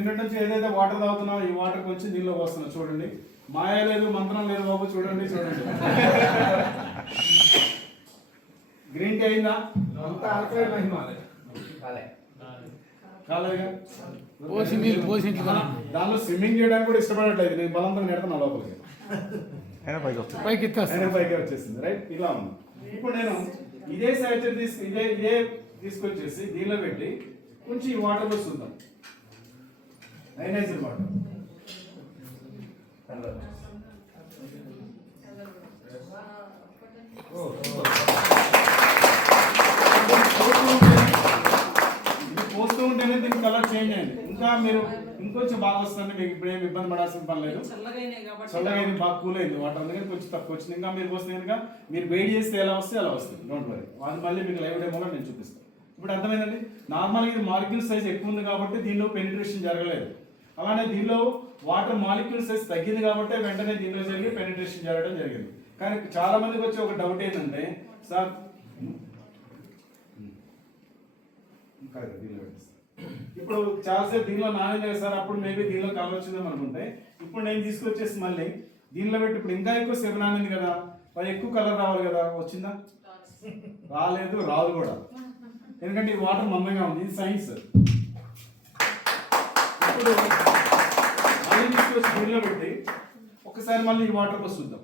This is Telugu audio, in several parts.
నిన్నటి నుంచి ఏదైతే వాటర్ తాగుతున్నామో ఈ వాటర్ కొంచెం దీనిలో వస్తున్నాం చూడండి. మాయ లేదు మంత్రం లేదు బాబు చూడండి చూడండి. గ్రీన్ టీ అయిందా? అంతా ఆల్కలైన్ మహిమ కాలేదుగా? పోసి నీళ్ళు పోసి. దానిలో స్విమ్మింగ్ చేయడానికి కూడా ఇష్టపడట్లేదు. నేను బలంతో నెడతాను లోపలికి. పైకి ఆయన పైకి వచ్చేసింది రైట్ ఇలా ఉంది. ఇప్పుడు నేను ఇదే సాచర్ తీసుకు ఇదే ఇదే తీసుకొచ్చేసి దీనిలో పెట్టి కొంచెం ఈ వాటర్ వస్తుందాం నైనైజర్ వాటర్ ఇది పోస్తూ ఉంటేనే దీని కలర్ చేంజ్ అయింది? ఇంకా మీరు ఇంకొంచెం బాగా వస్తుంది మీకు ఇప్పుడు ఏమి ఇబ్బంది పడాల్సిన పని లేదు. చల్లగైనాయి కాబట్టి చల్లగా అయింది బాగా కూల్ అయింది. వాటర్ అందుకని కొంచెం తక్కువ వచ్చింది. ఇంకా మీరు వస్తే కనుక మీరు వేడి చేస్తే ఎలా వస్తే అలా వస్తుంది. డోంట్ వరీ అది మళ్ళీ మీకు లైవ్ డెమోలో నేను చూపిస్తాను. ఇప్పుడు అర్థమైందండి? నార్మల్గా ఇది మాలిక్యూల్ సైజ్ ఎక్కువ ఉంది కాబట్టి దీనిలో పెనిట్రేషన్ జరగలేదు. అలానే దీనిలో వాటర్ మాలిక్యూల్ సైజ్ తగ్గింది కాబట్టి వెంటనే దీనిలో జరిగి పెనిట్రేషన్ జరగడం జరిగింది. కానీ చాలా మందికి వచ్చే ఒక డౌట్ ఏంటంటే సార్ ఇంకా దీనిలో ఇప్పుడు చాలాసేపు దీనిలో నానే సార్ అప్పుడు మేబీ దీనిలో కలర్ అనుకుంటే ఇప్పుడు నేను తీసుకొచ్చేసి మళ్ళీ దీనిలో పెట్టి ఇప్పుడు ఇంకా ఎక్కువ సేపు నానింది కదా మరి ఎక్కువ కలర్ రావాలి కదా వచ్చిందా? రాలేదు రాదు కూడా. ఎందుకంటే ఈ వాటర్ మందంగా ఉంది ఇది సైన్స్ ఇప్పుడు మళ్ళీ తీసుకొచ్చి పెట్టి ఒకసారి మళ్ళీ ఈ వాటర్ పోసి చూద్దాం.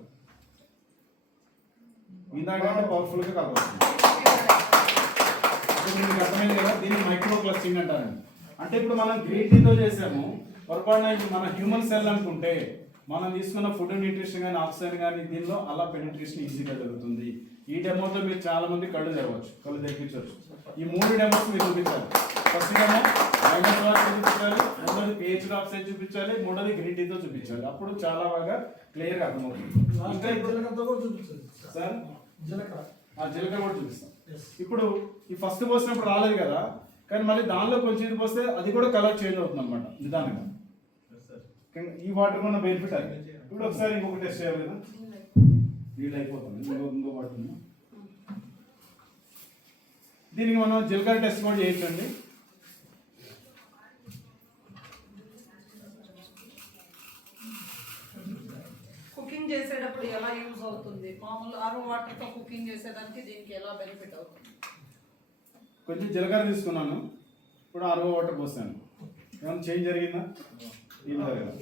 ఇందాకంటే పవర్ఫుల్గా కలర్ వస్తుంది మీకు అర్థమైంది కదా దీన్ని మైక్రో క్లస్టింగ్ అంటారండి. అంటే ఇప్పుడు మనం గ్రీన్ టీతో చేసాము. పొరపాటున ఇప్పుడు మన హ్యూమన్ సెల్ అనుకుంటే మనం తీసుకున్న ఫుడ్ న్యూట్రిషన్ కానీ ఆక్సిజన్ కానీ దీనిలో అలా పెనిట్రేషన్ ఈజీగా జరుగుతుంది. ఈ డెమోతో మీరు చాలా మంది కళ్ళు తెరవచ్చు కళ్ళు తెప్పించవచ్చు ఈ మూడు డెమోస్ మీరు చూపించాలి. ఫస్ట్ డెమో మైనస్ వాటర్ చూపించాలి రెండోది పిహెచ్ ఆక్సైడ్ చూపించాలి మూడోది గ్రీన్ టీతో చూపించాలి. అప్పుడు చాలా బాగా క్లియర్గా అర్థమవుతుంది. ఇంకా ఇప్పుడు సార్? ఆ జీలకర్ర కూడా చూపిస్తాం. ఇప్పుడు ఈ ఫస్ట్ పోసినప్పుడు రాలేదు కదా కానీ మళ్ళీ దానిలో కొంచెం ఇది పోస్తే అది కూడా కలర్ చేంజ్ అవుతుంది అనమాట నిదానంగా ఈ వాటర్ కూడా బెనిఫిట్ అది. ఇప్పుడు ఒకసారి ఇంకొక టెస్ట్ చేయాలి కదా నీళ్ళు అయిపోతుంది. ఇంకో ఇంకో వాటర్? దీనికి మనం జీలకర్ర టెస్ట్ కూడా చేయొచ్చండి కుకింగ్ చేసేటప్పుడు ఎలా యూజ్ అవుతుంది? మామూలు ఆరో వాటర్తో కుకింగ్ చేసేదానికి దీనికి ఎలా బెనిఫిట్ అవుతుంది? కొంచెం జీలకర్ర తీసుకున్నాను. ఇప్పుడు అరవై వాటర్ పోసాను. ఏమైనా చేంజ్ జరిగిందా? ఏం జరగదు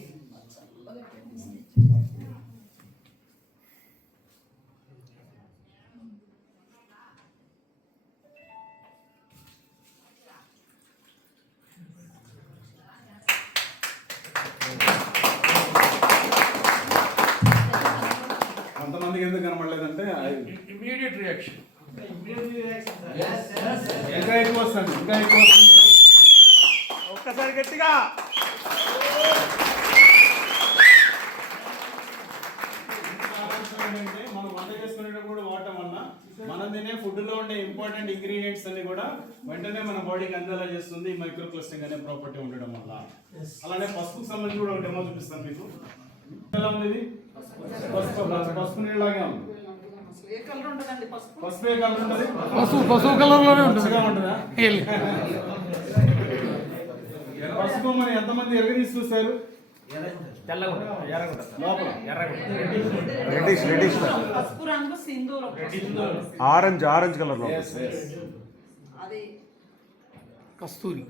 రియాక్షన్ ఇంకా ఎక్కువ వస్తుంది ఇంకా ఎక్కువ వస్తుంది ఒక్కసారి గట్టిగా. మనం వంట చేసుకునేటప్పుడు వాడటం వల్ల మనం తినే ఫుడ్లో ఉండే ఇంపార్టెంట్ ఇంగ్రీడియంట్స్ అన్ని కూడా వెంటనే మన బాడీకి అందేలా చేస్తుంది మైక్రో క్లస్టింగ్ అనే ప్రాపర్టీ ఉండడం వల్ల. అలానే పసుపుకు సంబంధించి కూడా ఒక డెమో చూపిస్తాను మీకు. ఎలా ఉంది పసుపు పసుపు నీళ్ళలాగే ఉంది అసలు ఏ కలర్ ఉంటుందండి పసుపు? కలర్లోనే ఉంటుంది. పసుపు మరి ఎంతమంది ఎరగ తీసి చూస్తారు రెడ్డిష్ ఆరెంజ్ ఆరెంజ్ కలర్లో కస్తూరి.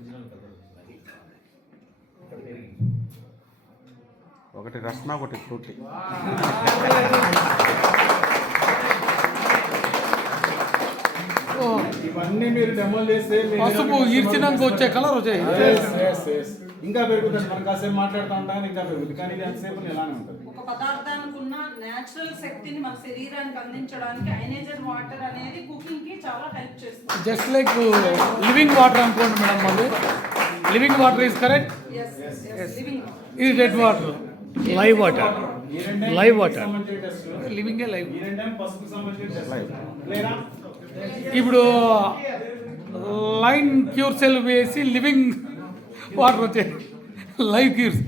ఒకటి రస్నా ఒకటి ఫ్రూటీ. ఇవన్నీ మీరు డెమోలు చేస్తే పసుపు ఈర్చినాక వచ్చే కలర్ వచ్చాయి. Yes, yes, yes. ఇంకా పెరుగుతుంది. మనం కాసేపు మాట్లాడుతూ ఉంటాం ఇంకా పెరుగుతుంది. కానీ ఇది ఎంతసేపు ఇలానే ఉంటుంది. ఒక పదార్థానికి ఉన్న నేచురల్ శక్తిని మన శరీరానికి అందించడానికి ఐనేజర్ వాటర్ అనేది కుకింగ్కి చాలా హెల్ప్ చేస్తుంది. జస్ట్ లైక్ లివింగ్ వాటర్ అనుకోండి మేడం మళ్ళీ. లివింగ్ వాటర్ ఈస్ కరెక్ట్ ఇది డెడ్ వాటర్ లైవ్ వాటర్. సంబంధించిన టెస్టులు. లివింగే లైవ్ ఈ రెండే పసుపు సంబంధించిన? ఇప్పుడు లైన్ క్యూర్ సెల్ వేసి లివింగ్ వాటర్ వచ్చాయి లైవ్ క్యూర్స్.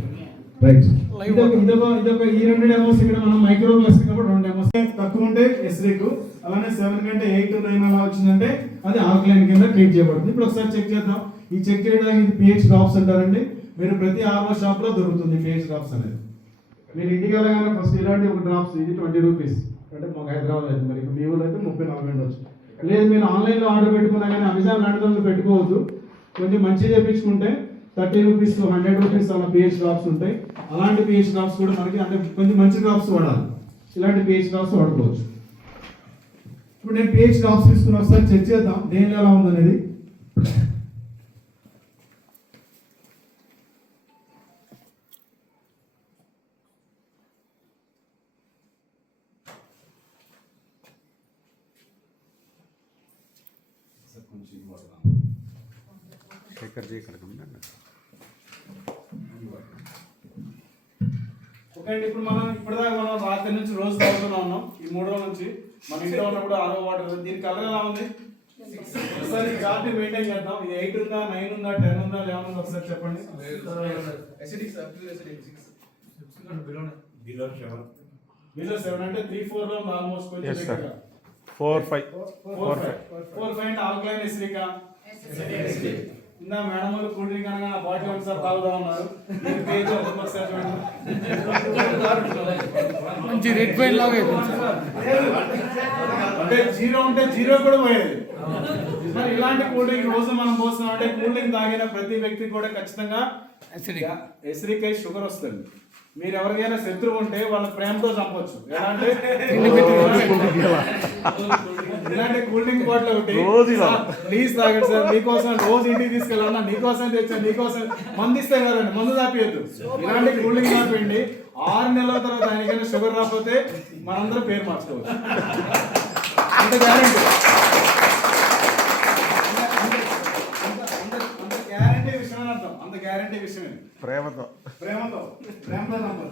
రైట్ Live ఇదొక ఇదొక ఇదొక ఈ రెండు డెమోస్ ఇక్కడ మనం మైక్రో క్లాస్ కాబట్టి రెండు డెమోస్ తక్కువ ఉంటే ఎస్రిక్ అలానే సెవెన్ కంటే ఎయిట్ నైన్ అలా వచ్చిందంటే అది ఆల్కలైన్ కింద ట్రీట్ చేయబడుతుంది. ఇప్పుడు ఒకసారి చెక్ చేద్దాం. ఈ చెక్ చేయడానికి ఇది పిహెచ్ డ్రాప్స్ అంటారండి. మీరు ప్రతి ఆర్ఓ షాప్లో దొరుకుతుంది ఫేస్ డ్రాప్స్ అనేది. మీరు ఇంటికి వెళ్ళగానే ఫస్ట్ ఇలాంటి ఒక డ్రాప్స్ ఇది ట్వంటీ రూపీస్ అంటే మాకు హైదరాబాద్ అయితే మరి మీ ఊళ్ళో అయితే ముప్పై నలభై ఉండొచ్చు లేదు మీరు ఆన్లైన్లో ఆర్డర్ పెట్టుకున్నా కానీ అమెజాన్ లాంటి పెట్టుకోవద్దు కొంచెం మంచిగా తెప్పించుకుంటే థర్టీ రూపీస్ హండ్రెడ్ రూపీస్ అలా పిహెచ్ డ్రాప్స్ ఉంటాయి. అలాంటి పిహెచ్ డ్రాప్స్ కూడా మనకి అంటే కొంచెం మంచి డ్రాప్స్ వాడాలి. ఇలాంటి పిహెచ్ డ్రాప్స్ వాడుకోవచ్చు. ఇప్పుడు నేను పిహెచ్ డ్రాప్స్ తీసుకుని ఒకసారి చెక్ చేద్దాం దేనిలో ఎలా ఉందనేది. శేఖర్ జీ ఇక్కడికి ఉండండి ఓకే అండి ఇప్పుడు మనం ఇప్పటిదాకా మనం రాత్రి నుంచి రోజు తాగుతూనే ఉన్నాం. ఈ మూడు రోజుల నుంచి మన ఇంట్లో ఉన్నప్పుడు ఆరో వాటర్ దీని కలర్ ఎలా ఉంది? ఒకసారి చార్ట్ మెయింటైన్ చేద్దాం. ఇది ఎయిట్ ఉందా నైన్ ఉందా టెన్ ఉందా లెవెన్ ఉందా ఒకసారి చెప్పండి. బిలో సెవెన్ అంటే త్రీ ఫోర్లో ఆల్మోస్ట్ కొంచెం. Four five. Four five. Four five అంటే ఆల్కలైన్ ఎసిడికా ఇందా మేడం వాళ్ళు కూల్ డ్రింక్ అనగా నా బాటిల్ ఒకసారి తాగుదా ఉన్నారు. ఒకసారి చూడండి. మంచి రెడ్ వైన్ లాగా సార్. అంటే జీరో ఉంటే జీరో కూడా పోయేది. మరి ఇలాంటి కూల్ డ్రింక్ రోజు మనం పోస్తున్నాం అంటే కూల్ డ్రింక్ తాగిన ప్రతి వ్యక్తి కూడా ఖచ్చితంగా. ఎసిరిక్ అయి షుగర్ వస్తుంది. మీరు ఎవరికైనా శత్రువు ఉంటే వాళ్ళ ప్రేమతో చంపొచ్చు. ఎలా అంటే ఇలాంటి కూల్ డ్రింక్ బాటిల్ ఒకటి. ప్లీజ్ తాగండి సార్. మీకోసం రోజు ఇంటికి తీసుకెళ్ళాలన్నా నీకోసం తెచ్చాను నీకోసం మందు ఇస్తే కదండి మందు తాపియద్దు. ఇలాంటి కూల్ డ్రింక్ తాపండి ఆరు నెలల తర్వాత ఆయనకైనా షుగర్ రాకపోతే మనందరం పేరు మార్చుకోవచ్చు. అంత గ్యారంటీ అంత గ్యారంటీ విషయం అర్థం. అంత గ్యారంటీ విషయం ఇది. ప్రేమతో. ప్రేమతో ప్రేమతో నంబర్.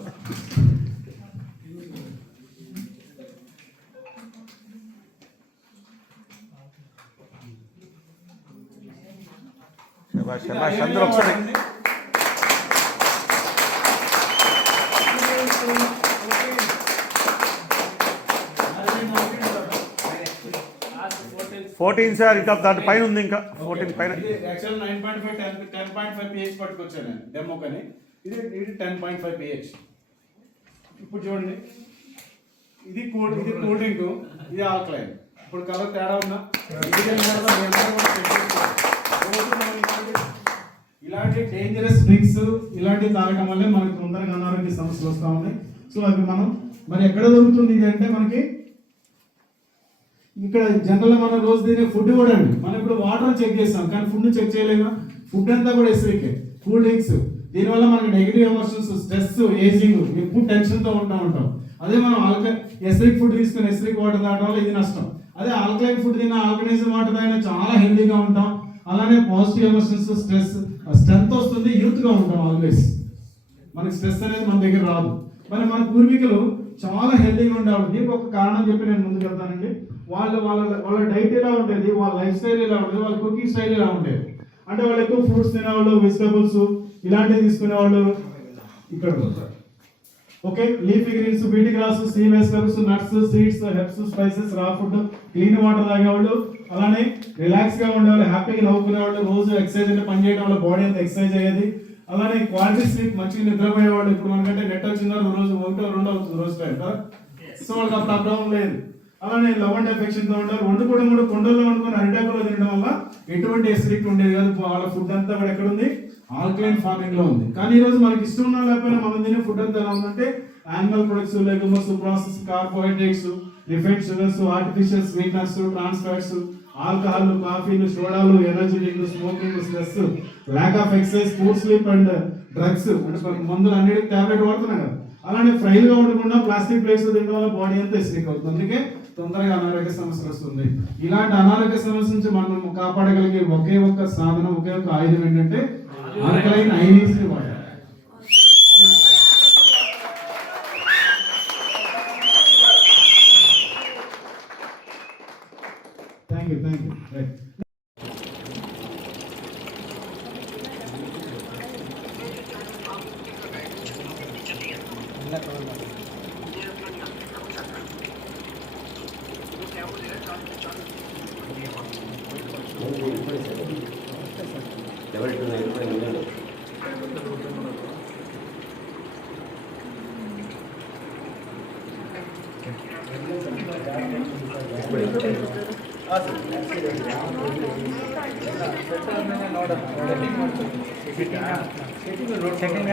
శభాష్ శభాష్ అందరూ ఒకసారి. ఫోర్టీన్ సార్ ఇంకా దాని పైన ఉంది ఇంకా. ఫోర్టీన్ పైన. Actual nine point five ten ten point five pH పట్టుకొచ్చాను నేను డెమో కానీ. ఇది ఇది టెన్ పాయింట్ ఫైవ్ పిహెచ్ ఇప్పుడు చూడండి. ఇది కూల్ ఇది కూల్ డ్రింక్ ఇది ఆల్కలైన్ ఇప్పుడు కలర్ తేడా ఉన్నా ఇలాంటి- డేంజరస్ డ్రింక్స్ ఇలాంటివి తాగడం వల్లే మనకి తొందరగా అనారోగ్య సమస్యలు వస్తూ ఉన్నాయి. సో అవి మనం మరి ఎక్కడ దొరుకుతుంది ఇది అంటే మనకి ఇక్కడ జనరల్ మనం రోజు తినే ఫుడ్ కూడా అండి. మనం ఇప్పుడు వాటర్ చెక్ చేస్తాం కానీ ఫుడ్ చెక్ చేయలేము? ఫుడ్ అంతా కూడా ఎసిరిక్ కూల్ డ్రింక్స్ దీనివల్ల మనకి నెగిటివ్ ఎమోషన్స్ స్ట్రెస్ ఏజింగ్ ఎప్పుడు టెన్షన్తో ఉంటా ఉంటాం. అదే మనం ఆల్క ఎస్రిక్ ఫుడ్ తీసుకుని ఎసిరిక్ వాటర్ తాగడం వల్ల ఇది నష్టం. అదే ఆల్కలైన్ ఫుడ్ తిన్న ఆల్కలైజర్ వాటర్ తాగినా చాలా హెల్దీగా ఉంటాం. అలానే పాజిటివ్ ఎమోషన్స్ స్ట్రెస్ స్ట్రెంత్ వస్తుంది యూత్గా ఉంటాం ఆల్వేస్ మనకి స్ట్రెస్ అనేది మన దగ్గర రాదు. మరి మన పూర్వీకులు చాలా హెల్తీగా ఉండేవాళ్ళు. దీనికి ఒక కారణం చెప్పి నేను ముందుకు వెళ్తానండి. వాళ్ళ వాళ్ళ వాళ్ళ డైట్ ఎలా ఉండేది? వాళ్ళ లైఫ్ స్టైల్ ఎలా ఉండేది? వాళ్ళ కుకింగ్ స్టైల్ ఎలా ఉండేది? అంటే వాళ్ళు ఎక్కువ ఫ్రూట్స్ తినేవాళ్ళు వెజిటబుల్స్ ఇలాంటివి తీసుకునే వాళ్ళు ఇక్కడ okay leafy greens wheat grass sea vegetables nuts seeds herbs spices raw food clean water తాగేవాళ్ళు. అలానే రిలాక్స్గా ఉండేవాళ్ళు హ్యాపీగా నవ్వుకునేవాళ్ళు. రోజు ఎక్సర్సైజ్ అంటే పని చేయడం వల్ల బాడీ అంతా ఎక్సర్సైజ్ అయ్యేది. అలానే క్వాలిటీ స్లీప్ మంచిగా నిద్రపోయేవాళ్ళు. ఇప్పుడు మనకంటే నెట్ వచ్చిందో రోజు ఒకటో రెండో అవుతుంది రోజు టైం కదా. సో వాళ్ళకి అప్పుడు ఆ ప్రాబ్లం లేదు అలానే లవ్ అండ్ ఎఫెక్షన్తో ఉంటారు వండుకోవడం కూడా కొండల్లో వండుకొని అరిటాకులో తినడం వల్ల ఎటువంటి ఎసిడిటీ ఉండేది కాదు. వాళ్ళ ఫుడ్ అంతా కూడా ఎక్కడ ఉంది? ఆల్కలైన్ ఫార్మింగ్లో ఉంది. కానీ ఈరోజు మనకి ఇష్టం ఉన్నా లేకపోయినా మనం తినే ఫుడ్ అంతా ఎలా ఉందంటే animal products legumes process carbohydrates refine sugars artificial sweeteners trans fats alcohol కాఫీలు సోడాలు energy drink smoking stress lack of exercise food sleep and drugs అంటే మనకి మందులు అన్నిటికీ టాబ్లెట్ వాడుతున్నాయి కదా. అలానే ఫ్రైగా ఉండకుండా ప్లాస్టిక్ ప్లేట్స్ తినడం వల్ల బాడీ అంతా స్టేక్ అవుతుంది. అందుకే తొందరగా అనారోగ్య సమస్యలు వస్తుంది. ఇలాంటి అనారోగ్య సమస్య నుంచి మనం కాపాడగలిగే ఒకే ఒక్క సాధనం ఒకే ఒక్క ఆయుధం ఏంటంటే alkaline ionised water thank you thank you right double two setting